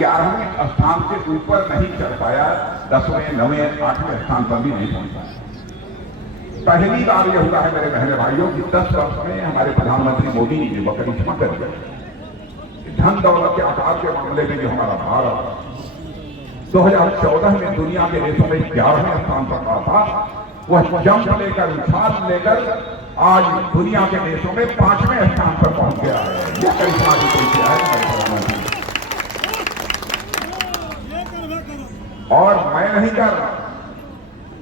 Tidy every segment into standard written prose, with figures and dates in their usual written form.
11वें स्थान से ऊपर नहीं चढ़ पाया, 10वें, 9वें, 8वें स्थान पर भी नहीं पहुंच पाया। पहली बार यह हुआ है मेरे बहने भाइयों कि 10 वर्ष में हमारे प्रधानमंत्री मोदी जी ने करिश्मा कर दिया। धन दौलत के आकार के मामले में जो हमारा भारत 2014 में दुनिया के देशों में 11वें स्थान पर रहा था, वह जंप लेकर, उछाल लेकर आज दुनिया के देशों में 5वें स्थान पर पहुंच गया है। यह करिश्मा की कोई है हमारे प्रधानमंत्री। और मैं नहीं कर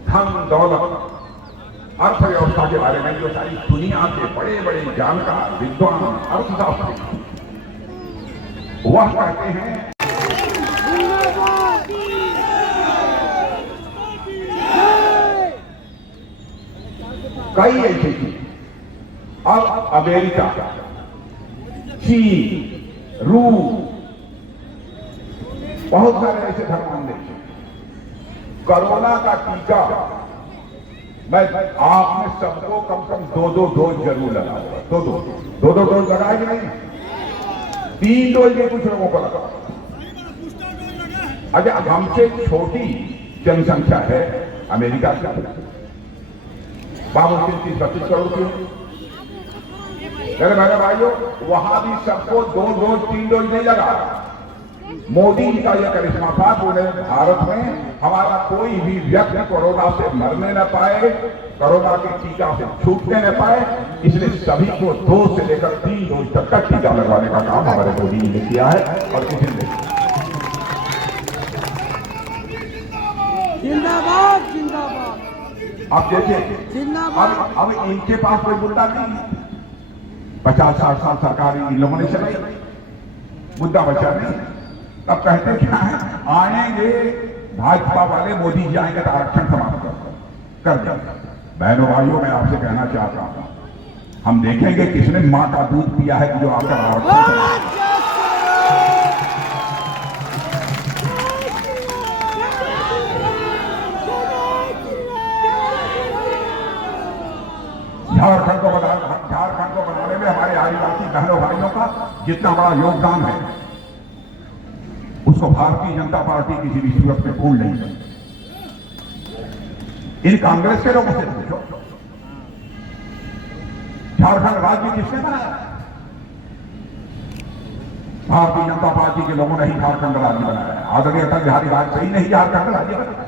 धन दौलत अर्थव्यवस्था के बारे में जो सारी दुनिया के बड़े बड़े जानकार, विद्वान, अर्थशास्त्री वह कहते हैं कई ऐसी चीज। अब अमेरिका, चीन, रूस, बहुत सारे ऐसे धर्मांध देश, कोरोना का टीका मैं आप में सबको कम से कम 2-2 डोज जरूर लगाऊंगा। 2-2 डोज लगाए कि नहीं? 3 डोज के कुछ लोगों को लगा। अच्छा, हमसे छोटी जनसंख्या है अमेरिका की, 32-33 करोड़ की। मेरे भाइयों, वहां भी सबको 2 डोज 3 डोज नहीं लगा। मोदी जी का यह करिश्मा था, पूरे भारत में हमारा कोई भी व्यक्ति कोरोना से मरने न पाए, कोरोना के टीका से छूटने न पाए, इसलिए सभी को 2 से लेकर 3 डोज तक का टीका लगवाने का काम हमारे मोदी जी ने किया है और किसी ने। जिंदाबाद जिंदाबाद। आप देखिए, अब इनके पास कोई मुद्दा नहीं। 50-60 साल सरकार इन लोगों ने चलाई, मुद्दा बचा नहीं। तब कहते क्या है, आएंगे भाजपा वाले, मोदी जी आएंगे तो आरक्षण समाप्त कर देंगे। बहनों भाइयों, मैं आपसे कहना चाहता हूं, हम देखेंगे किसने मां का दूध पिया है कि जो आकर आरक्षण। झारखंड को बनाने में हमारे आदिवासी बहनों भाइयों का जितना बड़ा योगदान है, उसको भारतीय जनता पार्टी किसी भी सूरत में भूल नहीं सकती। इन कांग्रेस के लोगों से पूछो, झारखंड राज्य किसने बनाया? भारतीय जनता पार्टी के लोगों ने ही झारखंड राज्य बनाया। आदरणीय अटल बिहारी वाजपेयी ने ही झारखंड राज्य बनाया।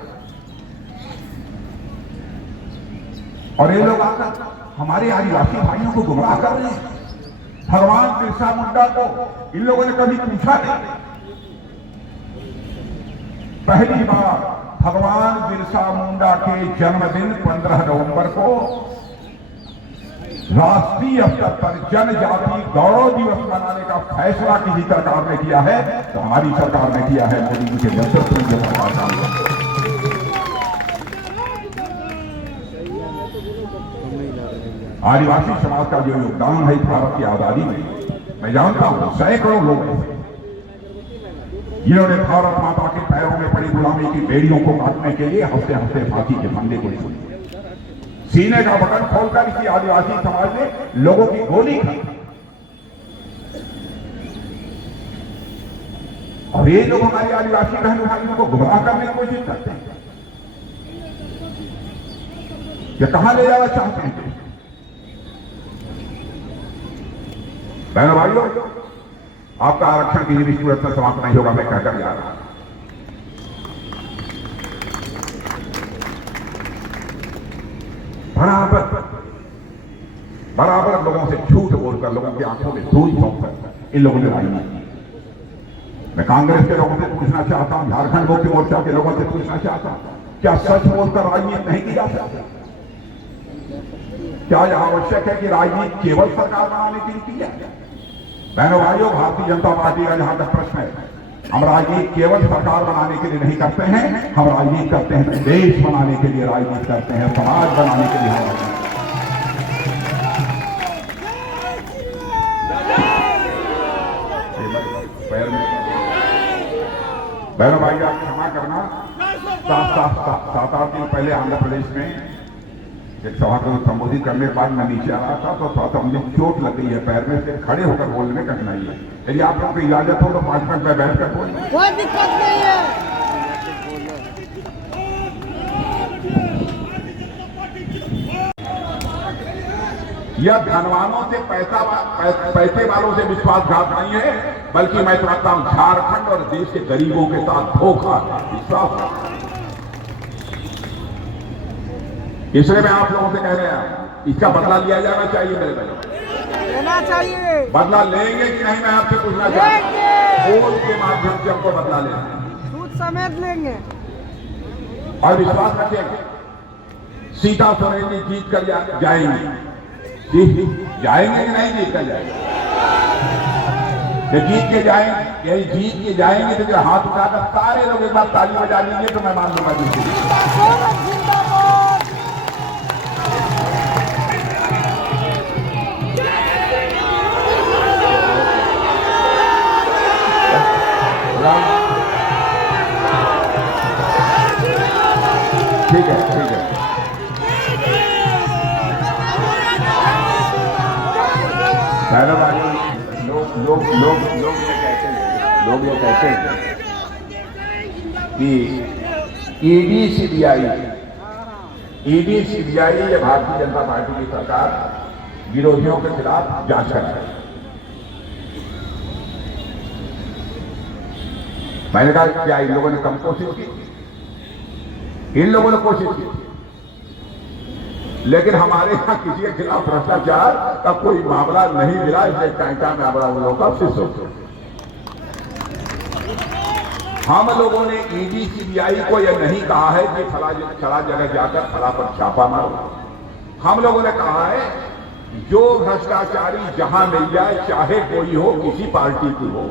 और ये लोग आकर हमारे आदिवासी भाइयों को गुमराह कर रहे हैं। भगवान बिरसा मुंडा को इन लोगों ने कभी पूछा नहीं। पहली बार भगवान बिरसा मुंडा के जन्मदिन 15 नवंबर को राष्ट्रीय स्तर पर जनजाति गौरव दिवस मनाने का फैसला किसी सरकार ने किया है तो हमारी सरकार ने किया है, मोदी जी के नेतृत्व में सरकार। आदिवासी समाज का जो योगदान है भारत की आजादी में, मैं जानता हूं सैकड़ों लोग ऐसे जिन्होंने भारत माता के पैरों में पड़ी गुलामी की बेड़ियों को काटने के लिए हंसते हंसते फांसी के फंदे को छोड़ी। सीने का बटन खोलकर इसी आदिवासी समाज ने लोगों की गोली खाई। और ये लोग हमारे आदिवासी बहन भाइयों को गुमराह करने की कोशिश करते हैं। ये कहां ले जाना चाहते हैं? बहनों भाइयों, आपका आरक्षण किसी भी सूरत में समाप्त नहीं होगा, मैं कहकर जा रहा हूं। बराबर लोगों से झूठ बोलकर, लोगों की आंखों में धूल झोंककर इन लोगों ने राजनीति की। मैं कांग्रेस के लोगों से पूछना चाहता हूं, झारखंड मुक्ति मोर्चा के लोगों से पूछना चाहता हूं, क्या सच बोलकर राजनीति नहीं की जा सकती? क्या यह आवश्यक है कि राजनीति केवल सरकार बनाने के लिए की जाए? बहनों भाइयों, भारतीय जनता पार्टी का जहां तक प्रश्न है, हम राजनीति केवल सरकार बनाने के लिए नहीं करते हैं, हम राजनीति करते हैं देश बनाने के लिए, राजनीति करते हैं समाज बनाने के लिए। बहनों भाइयों, आप क्षमा करना, 7-8 दिन पहले आंध्र प्रदेश में एक सभा को संबोधित करने के बाद मैं नीचे आ रहा था तो थोड़ा सा मुझे चोट लग गई है पैर में, फिर खड़े होकर बोलने में कठिनाई है। यदि आप लोगों को इजाजत हो तो 5 मिनट में बैठ कर बोल। कोई दिक्कत नहीं है। यह धनवानों से पैसे वालों से विश्वासघात नहीं है, बल्कि मैं समझता हूं झारखंड और देश के गरीबों के साथ धोखा है, विश्वास। इसलिए मैं आप लोगों से कह रहा हूं, इसका बदला लिया जाना चाहिए मेरे भाई, लेना चाहिए। बदला लेंगे कि नहीं मैं आपसे पूछना चाहता हूं। वोट के माध्यम से हमको बदला लेना है, सूद समेत लेंगे। और विश्वास रखिएगा सीता सोरेन जी जीत कर जाएंगे। जाएंगे कि नहीं जीत कर जाएंगे? ये जीत के जाएंगे, यही जीत के जाएंगे तो जो हाथ उठाकर सारे लोग एक बार ताली बजा लीजिए तो मैं मान लूंगा जीत। ठीक है, ठीक है। पहले भाई लोग ये कहते हैं कि ईडी सीबीआई ये भारतीय जनता पार्टी की सरकार विरोधियों के खिलाफ जांच कर रही है। मैंने कहा क्या इन लोगों ने कम कोशिश की? इन लोगों ने कोशिश की, लेकिन हमारे यहां किसी के खिलाफ भ्रष्टाचार का कोई मामला नहीं मिला, इसलिए टाइटा मामला उन लोगों का शिष्य। हम लोगों ने ईडी सीबीआई को यह नहीं कहा है कि फला जगह जाकर फला पर छापा मारो। हम लोगों ने कहा है जो भ्रष्टाचारी जहां मिल जाए, चाहे कोई हो, किसी पार्टी की हो,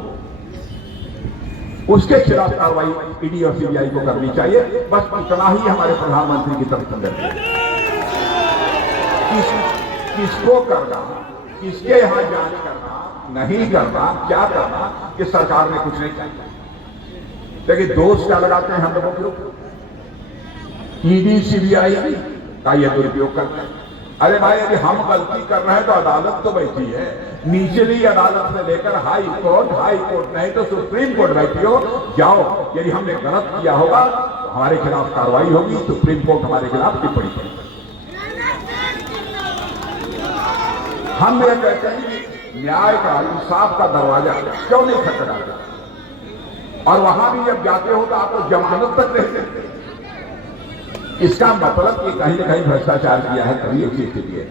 उसके खिलाफ कार्रवाई ईडी और सीबीआई को करनी चाहिए। बस इतना ही हमारे प्रधानमंत्री की तरफ से किसको करना, किसके यहां जांच करना, नहीं करना, क्या करना, कि सरकार ने कुछ नहीं किया। लेकिन दोष क्या लगाते हैं हम लोगों के ऊपर? ईडी सीबीआई का यह दुरुपयोग करते हैं। अरे भाई, यदि हम गलती कर रहे हैं तो अदालत तो बैठी है, निचली अदालत से लेकर हाई कोर्ट नहीं तो सुप्रीम कोर्ट बैठी हो, जाओ। यदि हमने गलत किया होगा तो हमारे खिलाफ कार्रवाई होगी, सुप्रीम कोर्ट हमारे खिलाफ टिप्पणी करेगी। हम ये कहते हैं कि न्याय का, इंसाफ का दरवाजा क्यों नहीं खटखटाते? और वहां भी जब जाते हो तो आपको जमानत तक नहीं देते। इसका मतलब कि कहीं न कहीं भ्रष्टाचार किया है, तभी अच्छी स्थिति है।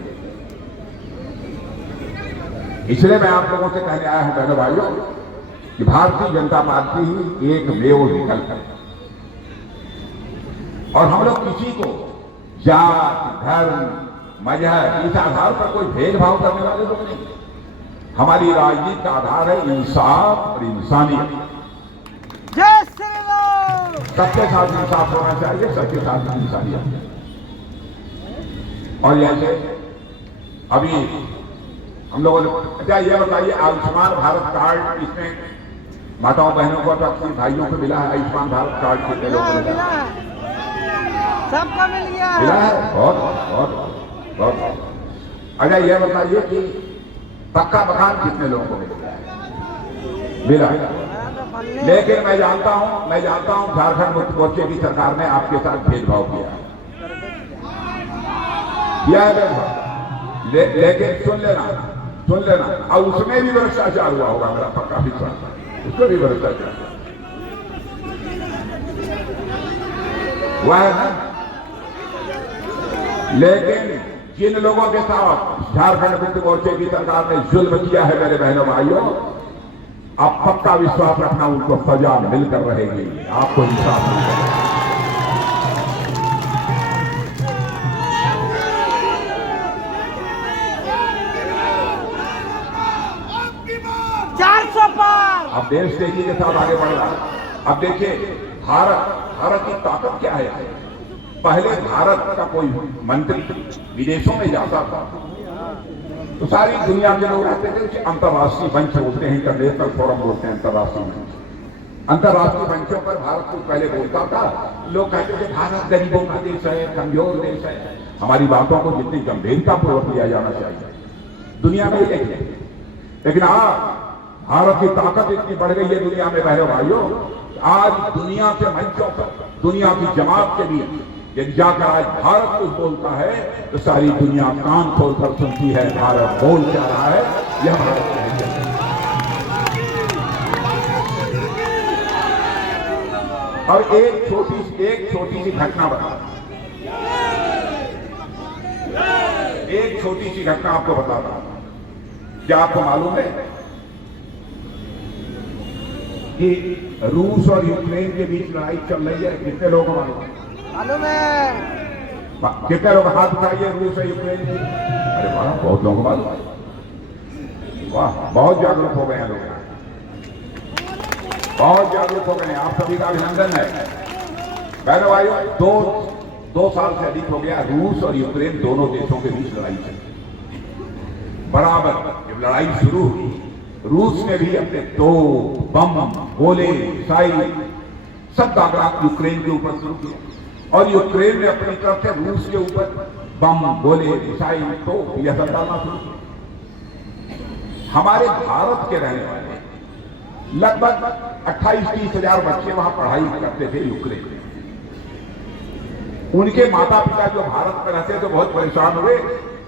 इसलिए मैं आप लोगों से कहने आया हूं बहनों भाइयों कि भारतीय जनता पार्टी ही एकमेव विकल्प है, और हम लोग किसी को जात, धर्म, मजहब, इस आधार पर कोई भेदभाव करने वाले लोग नहीं। हमारी राजनीति का आधार है इंसाफ और इंसानियत। जय श्री राम। सबके साथ इंसाफ होना चाहिए, सबके साथ इंसानियत। और जैसे अभी हम लोगों ने, अच्छा ये बताइए, आयुष्मान भारत कार्ड इसमें माताओं बहनों को, अपने भाइयों को मिला है? आयुष्मान भारत कार्ड कितने लोगों को मिला है? सबको मिल गया मिला है? बहुत। अच्छा ये बताइए कि पक्का मकान कितने लोगों को मिला है? लेकिन मैं जानता हूं झारखंड मुक्ति मोर्चे की सरकार ने आपके साथ भेदभाव किया है भेदभाव। लेकिन सुन लेना, और उसमें भी भ्रष्टाचार हुआ होगा, मेरा पक्का विश्वास है, उसमें भी भ्रष्टाचार हुआ है ना। लेकिन जिन लोगों के साथ झारखंड मुक्ति मोर्चे की सरकार ने जुल्म किया है मेरे बहनों भाइयों, आप पक्का विश्वास रखना, उनको सजा मिलकर रहेगी, आपको इंसाफ मिलेगा। 400 पार। अब देश तेजी के साथ आगे बढ़ रहा है। अब देखिए भारत की ताकत क्या है। पहले भारत का कोई मंत्री विदेशों में जाता था तो सारी दुनिया के लोग रहते थे, उसे अंतर्राष्ट्रीय मंच बोलते हैं, इंटरनेशनल फोरम बोलते हैं, अंतर्राष्ट्रीय मंच। अंतर्राष्ट्रीय मंचों पर भारत को पहले बोलता था, लोग कहते थे भारत गरीबों का देश है, कमजोर देश है, हमारी बातों को जितनी गंभीरतापूर्वक लिया जाना चाहिए दुनिया में यही है। लेकिन आज भारत की ताकत इतनी बढ़ गई है दुनिया में बहनों भाइयों, आज दुनिया के मंचों पर दुनिया की जमात के लिए यदि जाकर आज भारत कुछ बोलता है तो सारी दुनिया कान खोलकर सुनती है भारत बोल क्या रहा है, यह भारत का है। और एक छोटी सी घटना बता, एक छोटी सी घटना आपको बताता हूं। क्या आपको मालूम है कि रूस और यूक्रेन के बीच लड़ाई चल रही है? कितने लोगों को मालूम है? मालूम है। कितने लोग हाथ उठाइए रूस और यूक्रेन की? अरे वाह, बहुत लोगों को मालूम है। वाह, बहुत जागरूक हो गए हैं लोग, बहुत जागरूक हो गए हैं। आप सभी का अभिनंदन है। बहनों भाइयों, दो साल से अधिक हो गया रूस और यूक्रेन दोनों देशों के बीच लड़ाई चली। बराबर जब लड़ाई शुरू हुई, रूस ने भी अपने दो बम, गोले, मिसाइल सब दागना यूक्रेन के ऊपर शुरू किया और यूक्रेन ने अपनी तरफ से रूस के ऊपर बम, गोले, मिसाइल तो यह सब डालना शुरू किया। हमारे भारत के रहने वाले लगभग 28-30 हजार बच्चे वहां पढ़ाई करते थे यूक्रेन में। उनके माता पिता जो भारत में रहते तो बहुत परेशान हुए,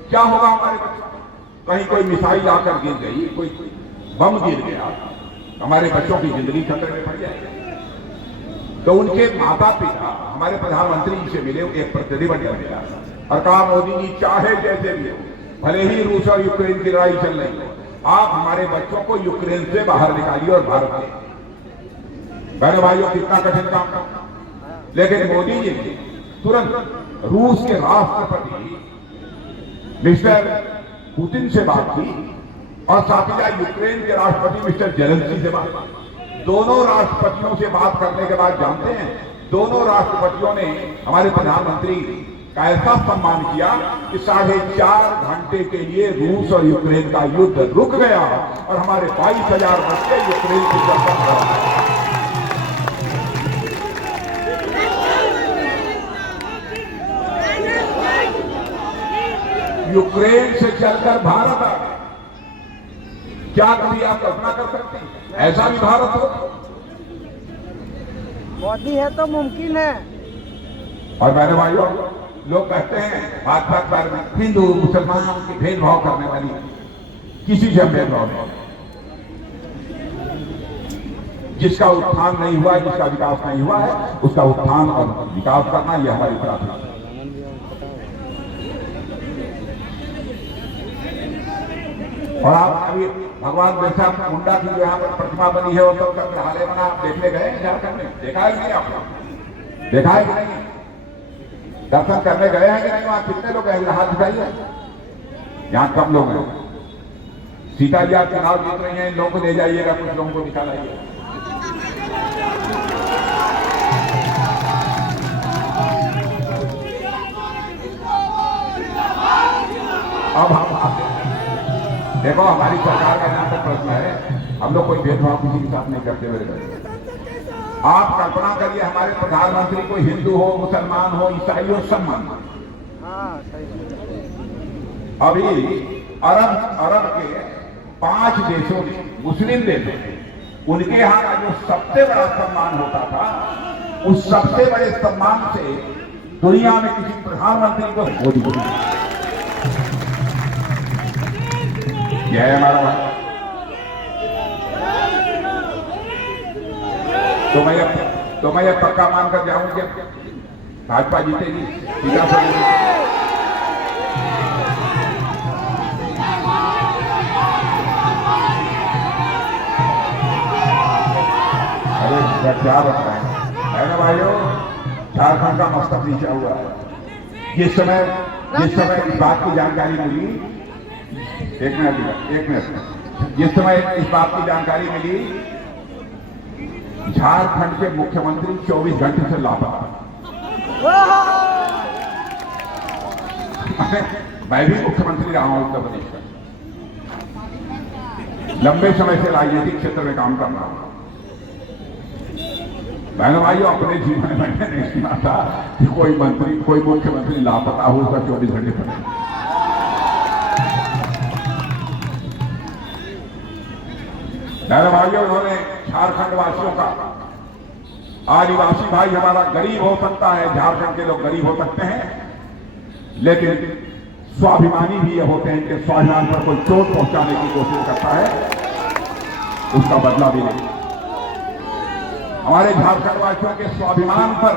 क्या होगा हमारे बच्चों को? कहीं कोई मिसाइल आकर गिर गई, कोई बम गिर गया, हमारे बच्चों की जिंदगी खतरे में पड़ जाएगी। तो उनके माता पिता हमारे प्रधानमंत्री जी से मिले, एक प्रतिनिधिमंडल मिला और कहा मोदी जी चाहे जैसे भी हो, भले ही रूस और यूक्रेन की लड़ाई चल रही हो, आप हमारे बच्चों को यूक्रेन से बाहर निकालिए और भारत में। बहनों भाइयों, कितना कठिन काम था। लेकिन मोदी जी ने तुरंत रूस के राष्ट्रपति मिस्टर पुतिन से बात की और साथ ही यूक्रेन के राष्ट्रपति मिस्टर जेलेंस्की से बात की। दोनों राष्ट्रपतियों से बात करने के बाद जानते हैं, दोनों राष्ट्रपतियों ने हमारे प्रधानमंत्री का ऐसा सम्मान किया कि 4.5 घंटे के लिए रूस और यूक्रेन का युद्ध रुक गया और हमारे 22,000 बच्चे यूक्रेन की तरफ बढ़ गए। यूक्रेन से चलकर भारत आ गए। क्या कभी आप कल्पना कर सकते हैं ऐसा भी भारत हो? मोदी है तो मुमकिन है। और मेरे भाइयों, लोग कहते हैं भाजपा के बारे में हिंदू मुसलमान के भेदभाव करने वाली, किसी से भेदभाव नहीं। जिसका उत्थान नहीं हुआ है, जिसका विकास नहीं हुआ है, उसका उत्थान और विकास करना यह हमारी प्राथमिकता है। और आप अभी भगवान बिरसा मुंडा की जो यहाँ पर प्रतिमा बनी है, वो सब संग्रहालय बना, आप देखने गए झारखंड में? देखा है कि नहीं आपने? देखा है कि नहीं? दर्शन करने गए हैं कि नहीं? वहां कितने लोग हैं? हाथ दिखाइए। यहाँ कम लोग हैं। सीता जी आप चुनाव जीत रही हैं, इन लोगों को ले जाइएगा, कुछ लोगों को दिखा लाइए। अब हम देखो, हमारी सरकार का यहाँ तक प्रश्न है, हम लोग कोई भेदभाव किसी के साथ नहीं करते हुए। आप कल्पना करिए, हमारे प्रधानमंत्री कोई हिंदू हो, मुसलमान हो, ईसाई हो, सब मानना। अभी अरब के 5 देशों में, मुस्लिम देशों में, उनके यहाँ का जो सबसे बड़ा सम्मान होता था, उस सबसे बड़े सम्मान से दुनिया में किसी प्रधानमंत्री को मोदी। यह है हमारा भाई। तो मैं यह पक्का मानकर जाऊं कि भाजपा जीतेगी। अरे क्या बताएं है ना भाइयों, झारखंड का मस्तक नीचा हुआ है। जिस समय इस बात की जानकारी मिली, एक मिनट, जिस समय इस बात की जानकारी मिली, झारखंड के मुख्यमंत्री 24 घंटे से लापता। मैं भी मुख्यमंत्री रहा हूं उत्तर प्रदेश का, लंबे समय से राजनीतिक क्षेत्र में काम कर रहा हूं। बहनों भाइयों, अपने जीवन में मैंने नहीं सुना था कि कोई मंत्री, कोई मुख्यमंत्री लापता हो उसका 24 घंटे पड़े। बहनों भाइयों, उन्होंने झारखंड वासियों का, आदिवासी भाई हमारा गरीब हो सकता है, झारखंड के लोग गरीब हो सकते हैं, लेकिन स्वाभिमानी भी ये होते हैं कि स्वाभिमान पर कोई चोट पहुंचाने की कोशिश करता है उसका बदला भी नहीं। हमारे झारखंड वासियों के स्वाभिमान पर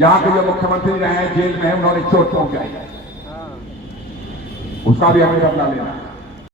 यहां के जो मुख्यमंत्री रहे हैं, जेल में है, उन्होंने चोट पहुंचाई है, उसका भी हमें बदला लेना है।